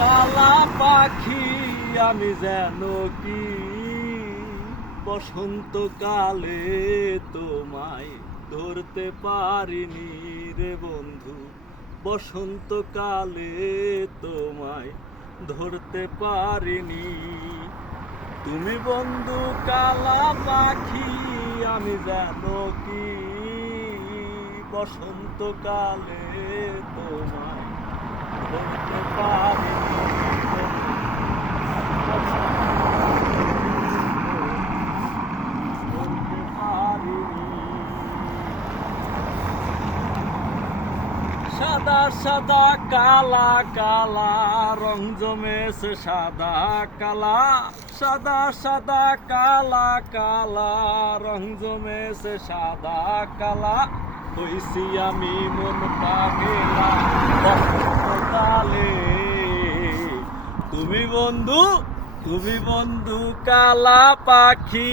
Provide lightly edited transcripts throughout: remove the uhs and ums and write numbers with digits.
কালা পাখি আমি যেন কি বসন্তকালে তোমায় ধরতে পারিনি রে বন্ধু, বসন্তকালে তোমায় ধরতে পারিনি। তুমি বন্ধু কালা পাখি আমি যেন কি বসন্তকালে তোমায় ধরতে পারিনি। সাদা সাদা কালা কালা রং জমেছে সাদা কালা, সাদা সাদা কালা কালা রং জমেছে সাদা কালা। হইছি আমি মন পাগলা বসন্তকালে। তুমি বন্ধু, তুমি বন্ধু কালা পাখি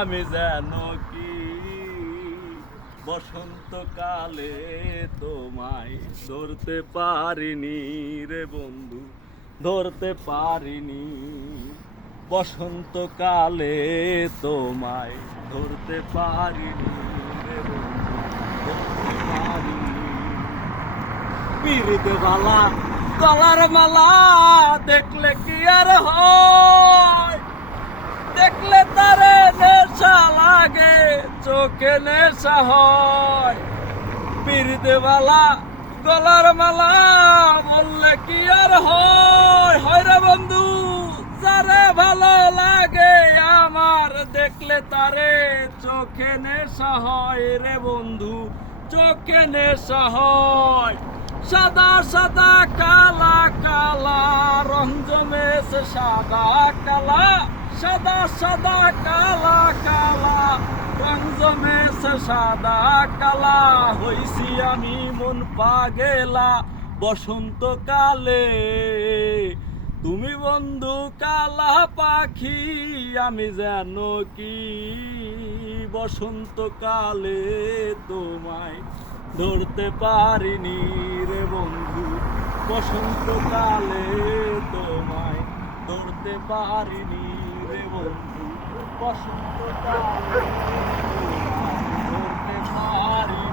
আমি যেন কি বসন্তকালে তোমায় ধরতে পারিনি রে বন্ধু, ধরতে পারিনি। বসন্তকালে তোমায় ধরতে পারিনি রে বন্ধু, ধরতে পারিনি। পিরিতে বালা গলার মালা দেখলে কি আর হয়, দেখলে তারে নেশা লাগে চোখে নেশা হয়। পিরিতে বালা গলার মালা বললে কি আর হয়, হয় রে বন্ধু যারে ভালো লাগে আমার দেখলে তারে চোখে নেশা হয় রে বন্ধু, চোখে নেশা হয়। সাদা সাদা কালা কালা রং জমেছে সাদা কালা, সাদা সাদা কালা কালা রং জমেছে সাদা কালা। হইছি আমি মন পাগলা বসন্তকালে। তুমি বন্ধু কালা পাখি আমি যেন কি বসন্তকালে তোমায় ধরতে পারিনি রে বন্ধু, বসন্তকালে তোমায় ধরতে পারিনি রে বন্ধু, বসন্তকালে তোমায় ধরতে পারিনি।